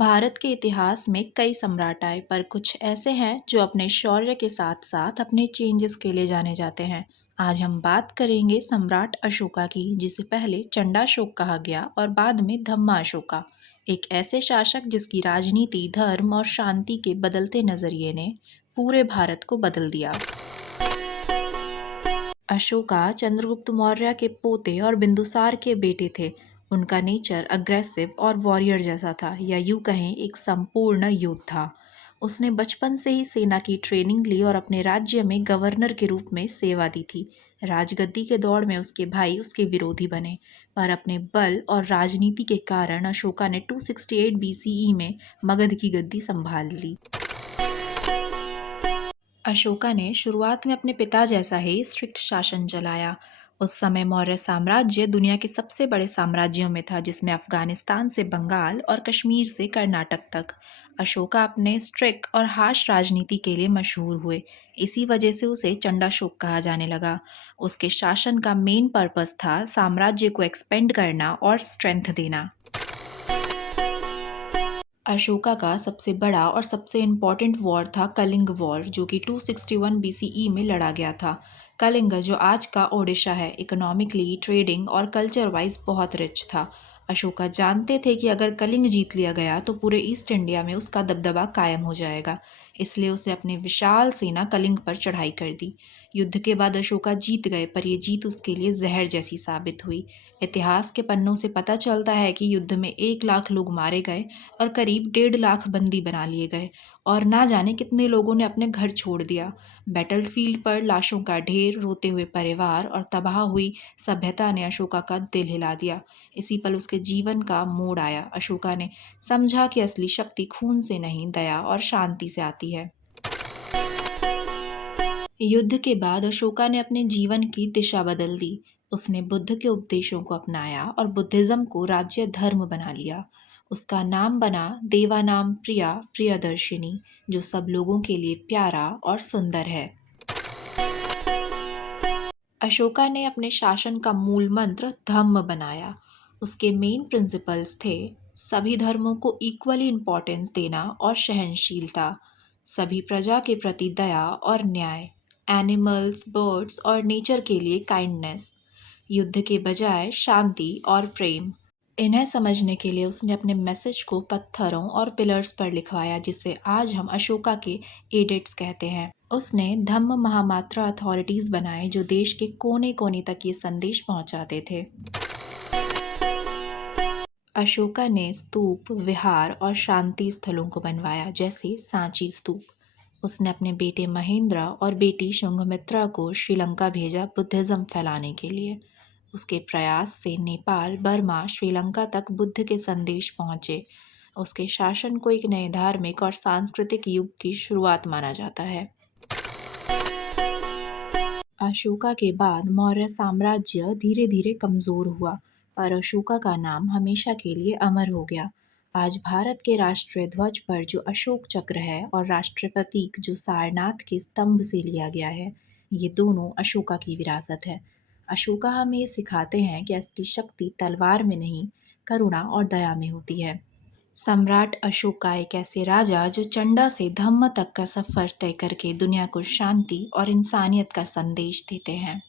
भारत के इतिहास में कई सम्राट आए पर कुछ ऐसे हैं जो अपने शौर्य के साथ साथ अपने चेंजेस के लिए जाने जाते हैं। आज हम बात करेंगे सम्राट अशोका की, जिसे पहले चंडाशोक कहा गया और बाद में धम्मा अशोका। एक ऐसे शासक जिसकी राजनीति, धर्म और शांति के बदलते नजरिए ने पूरे भारत को बदल दिया। अशोका चंद्रगुप्त मौर्य के पोते और बिंदुसार के बेटे थे। उनका नेचर अग्रेसिव और वॉरियर जैसा था, या यूं कहें एक संपूर्ण योद्धा। उसने बचपन से ही सेना की ट्रेनिंग ली और अपने राज्य में गवर्नर के रूप में सेवा दी थी। राजगद्दी के दौड़ में उसके भाई उसके विरोधी बने, पर अपने बल और राजनीति के कारण अशोका ने 268 बीसीई में मगध की गद्दी संभाल ली। अशोका ने शुरुआत में अपने पिता जैसा ही स्ट्रिक्ट शासन चलाया। उस समय मौर्य साम्राज्य दुनिया के सबसे बड़े साम्राज्यों में था, जिसमें अफगानिस्तान से बंगाल और कश्मीर से कर्नाटक तक। अशोका अपने स्ट्रिक्ट और हार्श राजनीति के लिए मशहूर हुए। इसी वजह से उसे चंडाशोक कहा जाने लगा। उसके शासन का मेन पर्पस था साम्राज्य को एक्सपेंड करना और स्ट्रेंथ देना। अशोका का सबसे बड़ा और सबसे इम्पॉर्टेंट वॉर था कलिंग वॉर, जो कि 261 बीसीई में लड़ा गया था। कलिंग, जो आज का ओडिशा है, इकोनॉमिकली, ट्रेडिंग और कल्चर वाइज बहुत रिच था। अशोका जानते थे कि अगर कलिंग जीत लिया गया तो पूरे ईस्ट इंडिया में उसका दबदबा कायम हो जाएगा। इसलिए उसने अपनी विशाल सेना कलिंग पर चढ़ाई कर दी। युद्ध के बाद अशोका जीत गए, पर यह जीत उसके लिए जहर जैसी साबित हुई। इतिहास के पन्नों से पता चलता है कि युद्ध में 1 लाख लोग मारे गए और करीब 1.5 लाख बंदी बना लिए गए, और ना जाने कितने लोगों ने अपने घर छोड़ दिया। बैटलफील्ड पर लाशों का ढेर, रोते हुए परिवार और तबाह हुई सभ्यता ने अशोका का दिल हिला दिया। इसी पल उसके जीवन का मोड़ आया। अशोका ने समझा कि असली शक्ति खून से नहीं, दया और शांति से आती है। युद्ध के बाद अशोका ने अपने जीवन की दिशा बदल दी। उसने बुद्ध के उपदेशों को अपनाया और बुद्धिज्म को राज्य धर्म बना लिया। उसका नाम बना देवानाम प्रिया प्रियदर्शिनी, जो सब लोगों के लिए प्यारा और सुंदर है। अशोका ने अपने शासन का मूल मंत्र धम्म बनाया। उसके मेन प्रिंसिपल्स थे सभी धर्मों को इक्वली इम्पोर्टेंस देना और सहनशीलता, सभी प्रजा के प्रति दया और न्याय, एनिमल्स, बर्ड्स और नेचर के लिए काइंडनेस, युद्ध के बजाय शांति और प्रेम। इन्हें समझने के लिए उसने अपने मैसेज को पत्थरों और पिलर्स पर लिखवाया, जिसे आज हम अशोका के एडिक्ट्स कहते हैं। उसने धम्म महामात्रा अथॉरिटीज बनाए, जो देश के कोने कोने तक ये संदेश पहुंचाते थे। अशोका ने स्तूप, विहार और शांति स्थलों को बनवाया, जैसे सांची स्तूप। उसने अपने बेटे महेंद्र और बेटी शुंघमित्रा को श्रीलंका भेजा बुद्धिज्म फैलाने के लिए। उसके प्रयास से नेपाल, बर्मा, श्रीलंका तक बुद्ध के संदेश पहुँचे। उसके शासन को एक नए धार्मिक और सांस्कृतिक युग की शुरुआत माना जाता है। अशोका के बाद मौर्य साम्राज्य धीरे धीरे कमजोर हुआ, पर अशोका का नाम हमेशा के लिए अमर हो गया। आज भारत के राष्ट्रीय ध्वज पर जो अशोक चक्र है और राष्ट्रीय प्रतीक जो सारनाथ के स्तंभ से लिया गया है, ये दोनों अशोका की विरासत है। अशोका हमें ये सिखाते हैं कि असली शक्ति तलवार में नहीं, करुणा और दया में होती है। सम्राट अशोका एक ऐसे राजा जो चंडा से धम्म तक का सफर तय करके दुनिया को शांति और इंसानियत का संदेश देते हैं।